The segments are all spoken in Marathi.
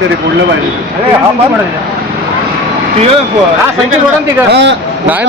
तरी पुढलं पाहिजे. नाही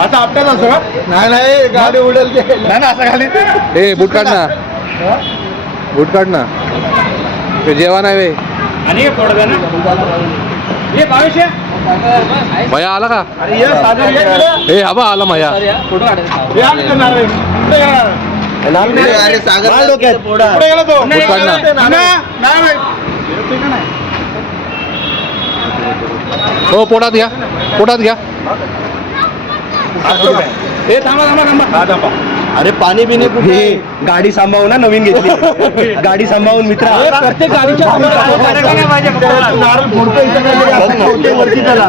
आता आपल्याला असं नाही गाडी उडेल नाही ना असं खाली. ए बूट काढ ना, बूट काढ ना, ते जेवण आहे वे. आणि भया आला का? अरे ए आबा आला मया. हो पोटात घ्या, पोटात घ्या. अरे पाणी पिणे कुठे? गाडी सांभाळू ना, नवीन घेतली गाडी सांभाळून मित्र प्रत्येक गाडीच्या वरती चला.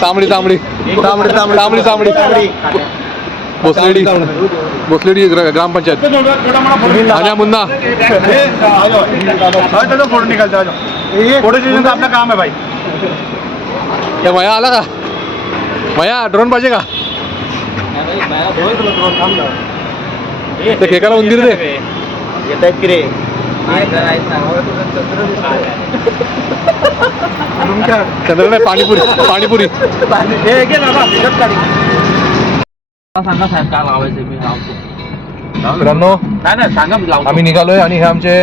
तांबडी तांबडी तांबडी तांबडी तांबडी भोसलेडी, भोसलेडी ग्रामपंचायत. आणि मुन्ना फोटो निकालता, फोटो स्टेशन का आपला काम है भाई. ते मया आला का? मया ड्रोन पाहिजे का? ते खेकाला उंदीर दे येत आहेत की रे. चंद्र नाही, पाणीपुरी पाणीपुरी. सांगा साहेब काय लावायचं मी लावतो. मित्रांनो नाही सांगा मी लावतो. आम्ही निघालोय आणि हे आमचे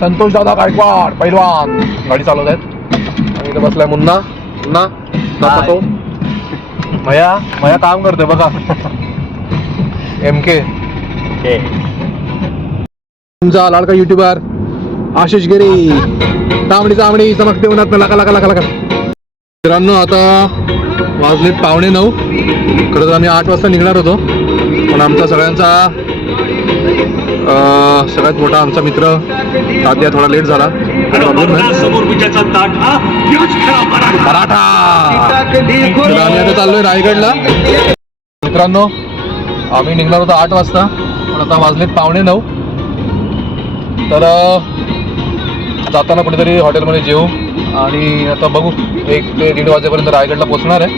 संतोष दादा गायकवाड पैलवान गाडी चालवत आहेत. आणि इथे बसलाय मुन्ना. मुन्ना तो मया मया काम करतोय बघा. MK तुमचा लाडका युट्यूबर आशिष गिरी. तांबडी तांबडी चमकते उन्हात लका लका लका लका. मित्रांनो आता वाजलेत 8:45. खरं तर आम्ही 8 वाजता निघणार होतो, पण आमचा सगळ्यांचा सगळ्यात मोठा आमचा मित्र तात्या थोडा लेट झाला. मराठा. तर आम्ही आता चाललोय रायगडला. मित्रांनो आम्ही निघणार होतो 8 वाजता, पण आता वाजलेत 8:45. तर जाताना कुठेतरी हॉटेलमध्ये जेवू आणि आता बघू 1 ते 1:30 वाजेपर्यंत रायगडला पोहोचणार आहे.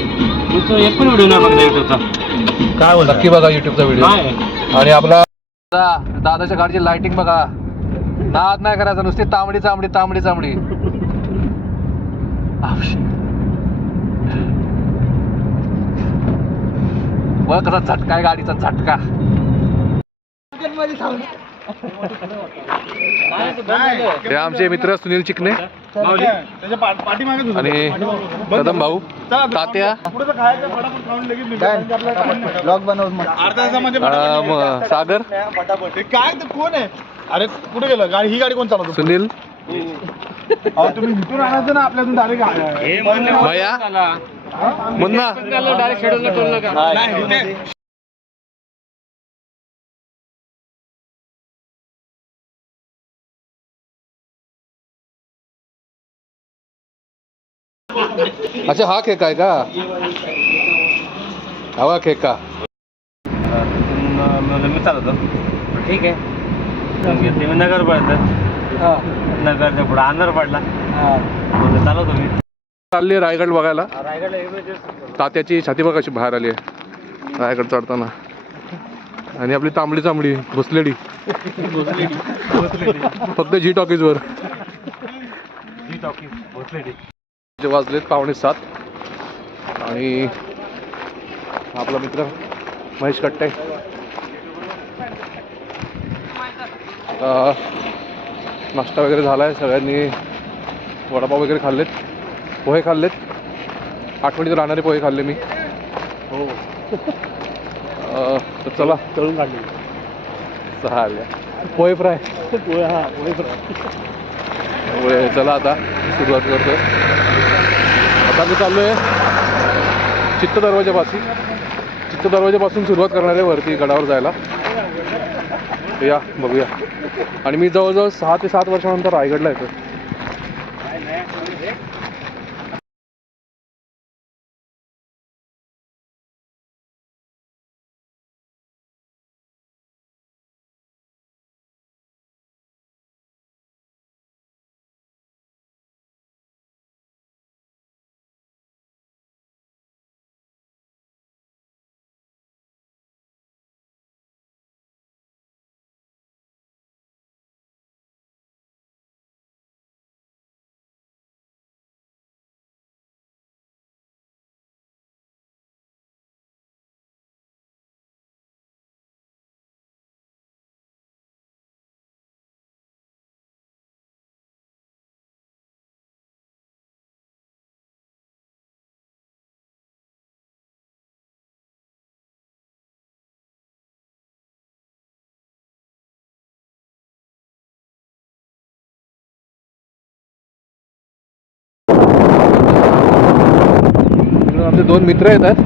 एक पण व्हिडिओ नाही बघला युट्यूबचा. काय बोल, नक्की बघा युट्यूबचा व्हिडिओ. आणि आपला दादाच्या गाडीची लाइटिंग बघा. नाद नाही करायचा, नुसती तांबडी तांबडी तांबडी तांबडी. बघ कसा झटका आहे गाडीचा, झटका. हे आमचे मित्र सुनील चिकणे आणि कदम भाऊ, तात्या, सागर. काय कोण आहे? अरे कुठे गेलं गाडी? ही गाडी कोण चालवतो? सुनील. तुम्ही इथून आणायचं ना आपल्यातून डायरेक्ट. भैया मुन्ना. अच्छा हा केक आहे का? हवा केक का? मी चालवतो. ठीक आहे. नगर पडतं, नगरच्या पुढे अंधार पडला, चालवतो मी. चालली रायगड बघायला. तात्याची छाती बघ कशी बाहेर आली आहे रायगड चढताना. आणि आपली तांबडी तांबडी भोसलेडी फक्त जी टॉकीज वर. वाजलेत 6:45 आणि आपला मित्र महेश कट्टे. नाश्ता वगैरे झाला आहे, सगळ्यांनी वडापाव वगैरे खाल्लेत, पोहे खाल्लेत. आठवणीत राहणारे पोहे खाल्ले मी. हो तर चला तळून काढले. चालेल. पोहे फ्राय. पोहे फ्राय. चला आता सुरुवात करतोय. आता मी चाललोय चित्त दरवाजापासून सुरुवात करणार आहे वरती गडावर जायला. या बघूया. आणि मी जवळजवळ 6 ते 7 वर्षानंतर रायगडला येतो. आमचे 2 मित्र येत आहेत,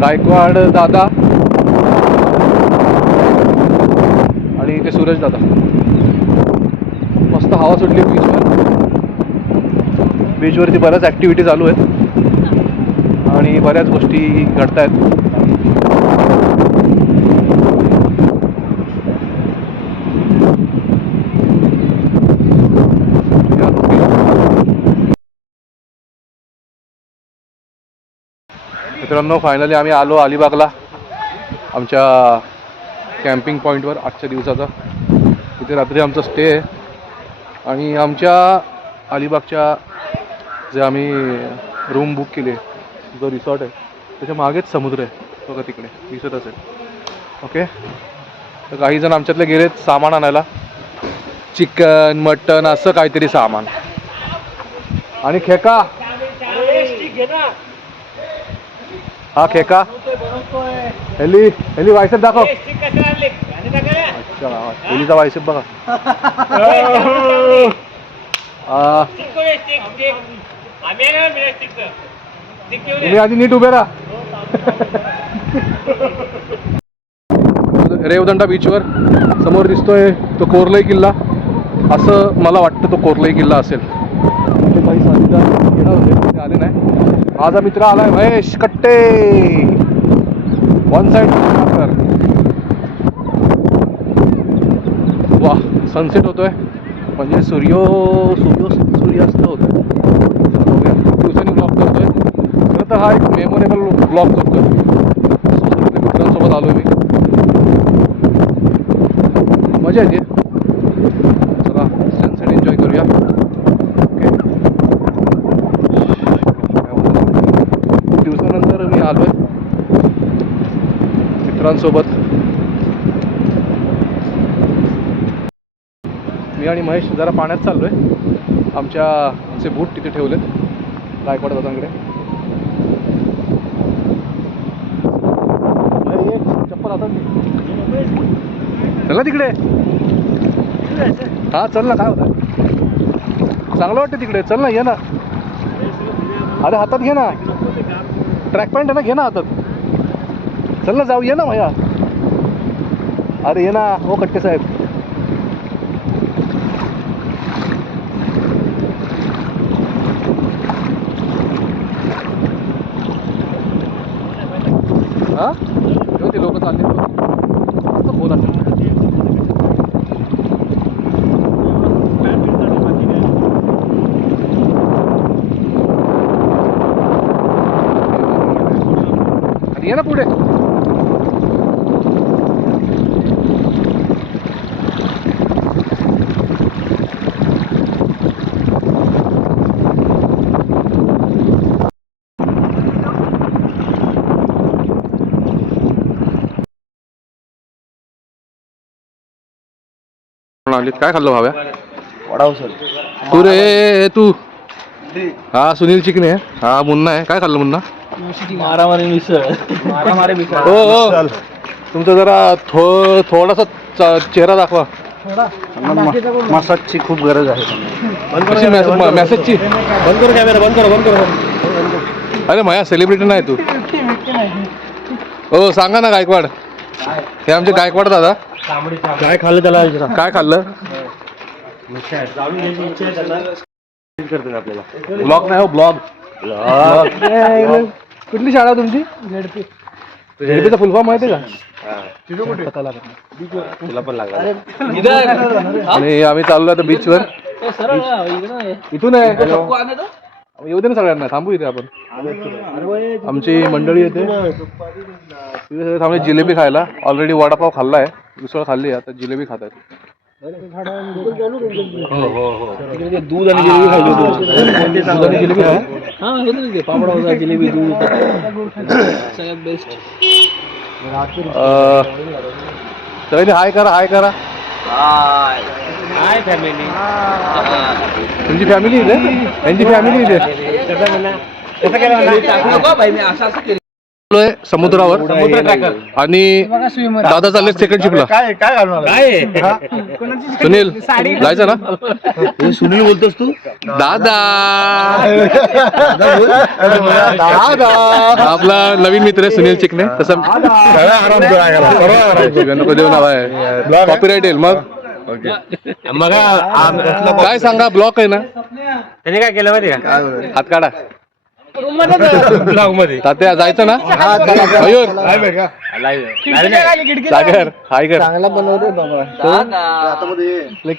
गायकवाड दादा आणि ते सूरज दादा. मस्त हवा सुटली बीचवरती बऱ्याच ॲक्टिव्हिटी चालू आहेत आणि बऱ्याच गोष्टी घडत आहेत. मित्रांनो, फायनली आम्ही आलो अलिबागला, आमच्या कॅम्पिंग पॉईंटवर आजच्या दिवसाचा. तिथे रात्री आमचा स्टे आहे आणि आमच्या अलिबागच्या जे आम्ही रूम बुक केली आहे, जो रिसॉर्ट आहे त्याच्या मागेच समुद्र आहे बघा, तिकडे दिसत असेल. ओके, तर काही जण आमच्यातले गेलेत सामान आणायला, चिकन मटन असं काहीतरी सामान. आणि खेका, हा खेका, हेली वायसेप दाखव. अच्छा, हेलीचा वायसेप बघा. तुम्ही आधी नीट उभे राहा. रेवदंडा बीचवर समोर दिसतोय तो कोरलई किल्ला, असं मला वाटतं तो कोरलई किल्ला असेल. ते काही साथीदार येणार होते, ते आले नाही. माझा मित्र आलाय महेश कट्टे, वन साइड. वा, सनसेट होतोय म्हणजे सूर्यास्त होतोय. दिवसांनी ब्लॉग करतोय, खरं तर हा एक मेमोरेबल ब्लॉग करतोय. मित्रांसोबत आलोय मी, मजा येते. चला सनसेट एन्जॉय करूया. ओके, खूप दिवसानंतर मी आलोय मित्रांसोबत. मी आणि महेश जरा पाण्यात चाललोय. आमचे बूट तिथे ठेवलेत गायकवाड दादांकडे. चप्पल आता चल ना तिकडे. हा चल ना, काय होतं, चांगलं वाटतं तिकडे. चल ना, ये ना. अरे हातात घे ना, ट्रॅक पॅन्ट आहे ना, घे ना हातात. चल ना, जाऊ, ये ना भैया. अरे ये ना हो कट्टे साहेब. हा, ते लोक चालले बोला. ये ना पुढे. काय खाल्लं भाव्या? वडाव सर. तू रे तू. हा सुनील चिकने, हा मुन्ना आहे. काय खाल्लं मुन्ना? मारामारी मिसळ. हो हो, तुमचा जरा थोडासा चेहरा दाखवा. मसाजची खूप गरज आहे. मॅसेजची बंद कर कॅमेरा, बंद कर. अरे माया सेलिब्रिटी नाही तू. हो सांगा ना गायकवाड, हे आमचे गायकवाड दादा. काय खाल्लं त्याला? काय खाल्लं? आपल्याला ब्लॉग नाही हो, ब्लॉग. कुठली शाळा तुमची? झेडपीचा फुल फॉर्म माहिती आहे का? तुला पण लागला. आणि आम्ही चाललो आता बीचवर. इथून आहे, येऊ दे ना सगळ्यांना, थांबू इथे आपण. आमची मंडळी येते तिथे थांबले जिलेबी खायला. ऑलरेडी वडापाव खाल्ला आहे, उसळ खाल्ली, आता जिलेबी खात आहेत. दूध आणि जिलेबी खाल्ली होती. दूध आणि जिलेबी आहे. पापड होता, जिलेबी, दूध, सगळ्यात बेस्ट. सगळ्यांनी हाय करा, हाय करा. Hi family. तुमची फॅमिली इथे, त्यांची फॅमिली इथे. कसं केलं? चाललोय समुद्रावर आणि दादा चालले सेकंड शिपला. काय सुनील जायचं ना? हे सुनील बोलतोस तू? दादा आपला नवीन मित्र आहे सुनील चिकणे. तसं नको देऊ नाव आहे, कॉपीराईट येईल. मग काय सांगा, ब्लॉक आहे ना? त्याने काय केलं माहिती का? हात काढा ब्लॉग मध्ये. तात्या जायचं ना? मयूर सागर हाय कर. चांगला बनवतो बाबा.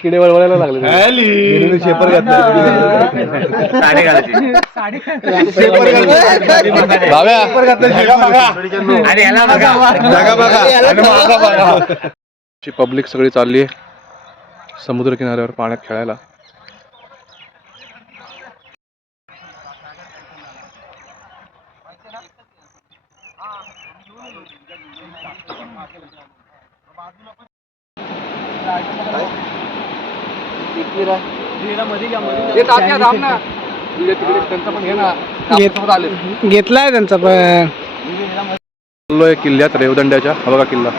किडे वळवळायला लागले. शेपर साडी घालायची. भाव्या आणि ह्याला बघा. पब्लिक सगळी चालली आहे समुद्र किनाऱ्यावर पाण्यात खेळायला. घेतलाय त्यांचा पण. चाललोय किल्ल्यात रेवदंड्याच्या. हा बघा किल्ला,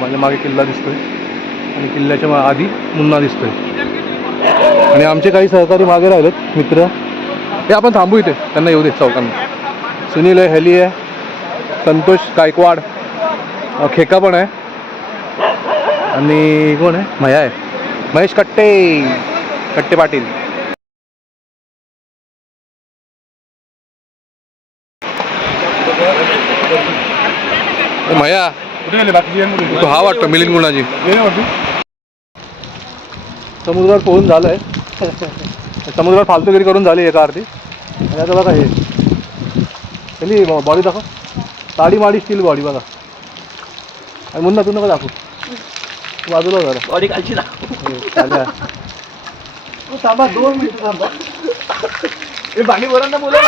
माझ्या मागे किल्ला दिसतोय आणि किल्ल्याच्या आधी मुन्ना दिसतोय. आणि आमचे काही सहकारी मागे राहिलेत मित्र. हे आपण थांबू इथे, त्यांना येऊ दे चौकांना. सुनील आहे, हेली आहे, संतोष गायकवाड, खेका पण आहे आणि कोण आहे, मया आहे, महेश कट्टे पाटील. मया तो हा वाटतो मिलिंद गुणाजी. समुद्रावर पोहून झालंय. समुद्रावर फालतूगिरी करून झाली एका अर्थी. आणि आता बघा हे बॉडी दाखव, ताडी माडी स्टील बॉडी बघा. आणि मुन्ना तू नका दाखवू, बाजूला जरा बॉडी खालची दाखव. थांबा 2 मिनिटं थांबा. हे बाकी बरं ना मुलं.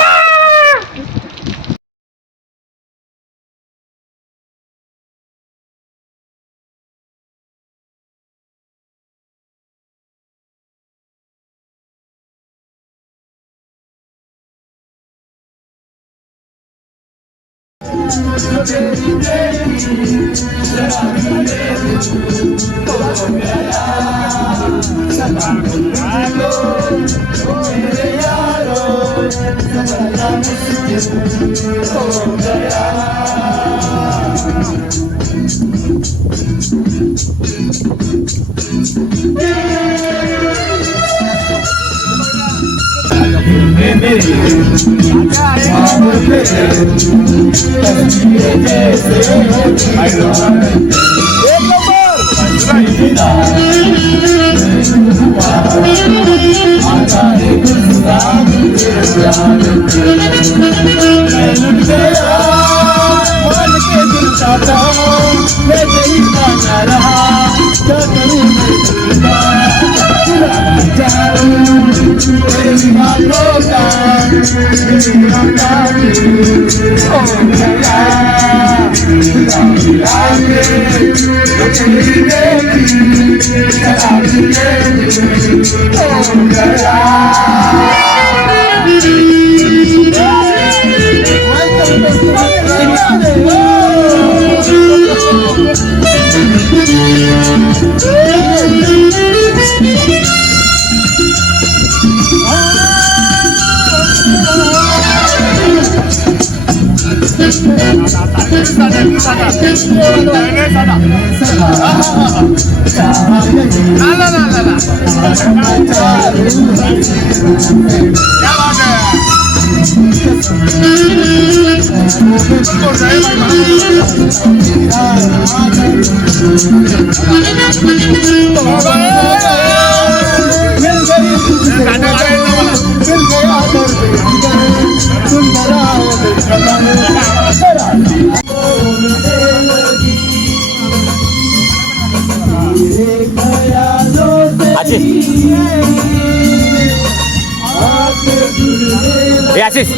आशिष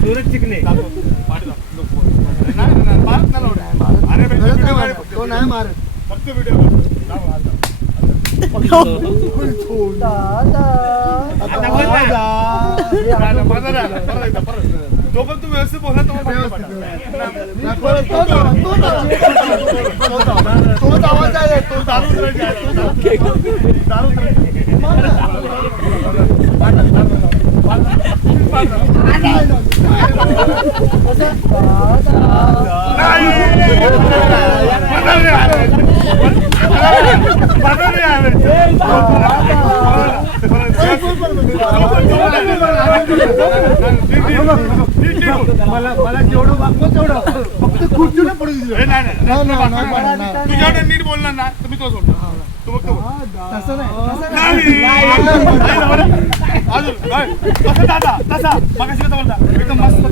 सूरज चिकणे तो नाही मारत तो पण तू व्यवस्थित बोला तो तोच आवाज आहे तो मला जेवढं वागतो तेवढं फक्त खुर्चीला पडू तुझ्याकडे नीट बोलला ना तुम्ही तो सोडतो तू बघतो तसं अजून दादा तसा मगाशी कसा बोलता एकदम मस्त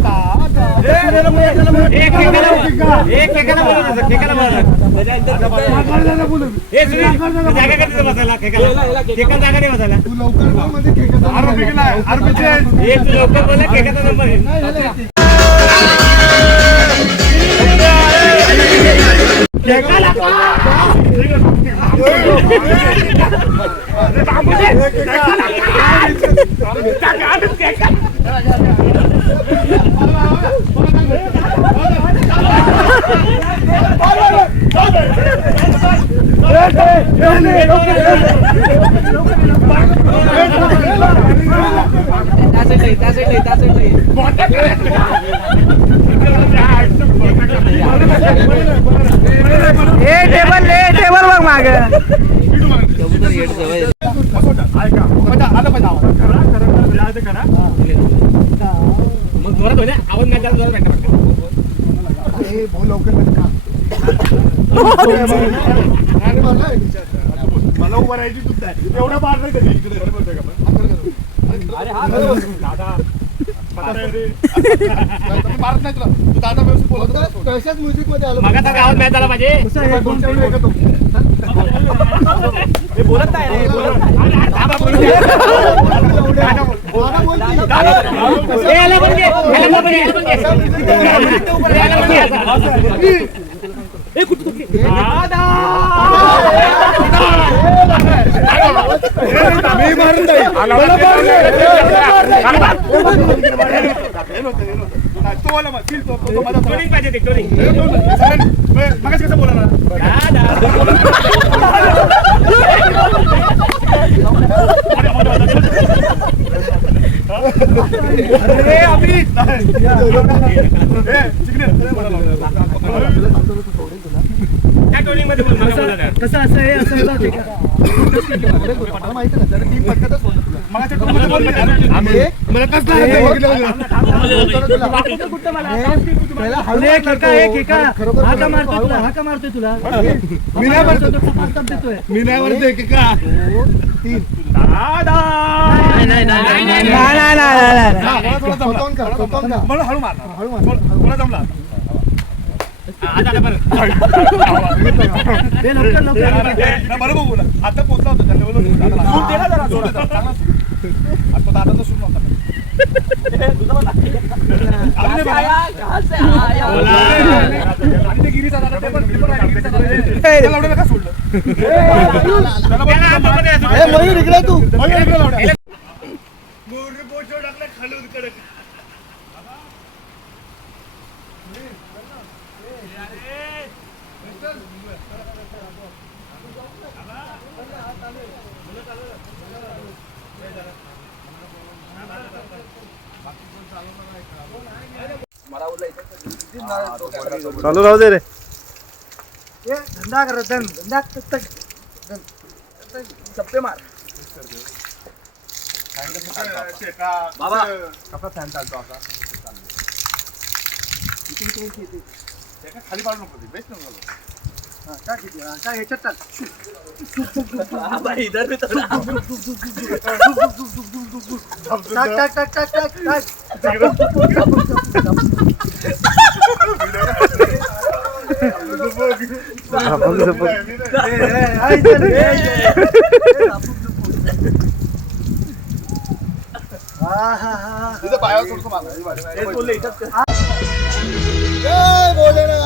तू लवकर मध्ये टेबल बघ माग मला उभं राहायची चुकता आहे एवढं मार नाही कधी मारत नाही तुला तू दादा व्यवस्थित बोलत तशाच म्युझिक मध्ये आलो मगाचा गावात मॅच झाला पाहिजे बोलत नाही मी मारत मगाशी कसं बोला कसं असं आहे असं माहिती ना टीम पटकतच हाका मारतोय तुला मी नाही मारतोय का मला हळू मार मला जमला बरोबर बोला आता पोहोचला होता आता दादाचा सूट नव्हता गिरीचा दादा ते पण का सोडलं मयूर इकडे तू चालू राहू दे रे धंदा कर धंदा चप्पे मार बाबा कसा फॅन चालतो असा खाली पाडू नको बेस्ट नको काय ह्याच्यात चाल टाक टाक टाक टाक टाक इथं पायावर थोडंसं मारा. जय भोलेनाथ.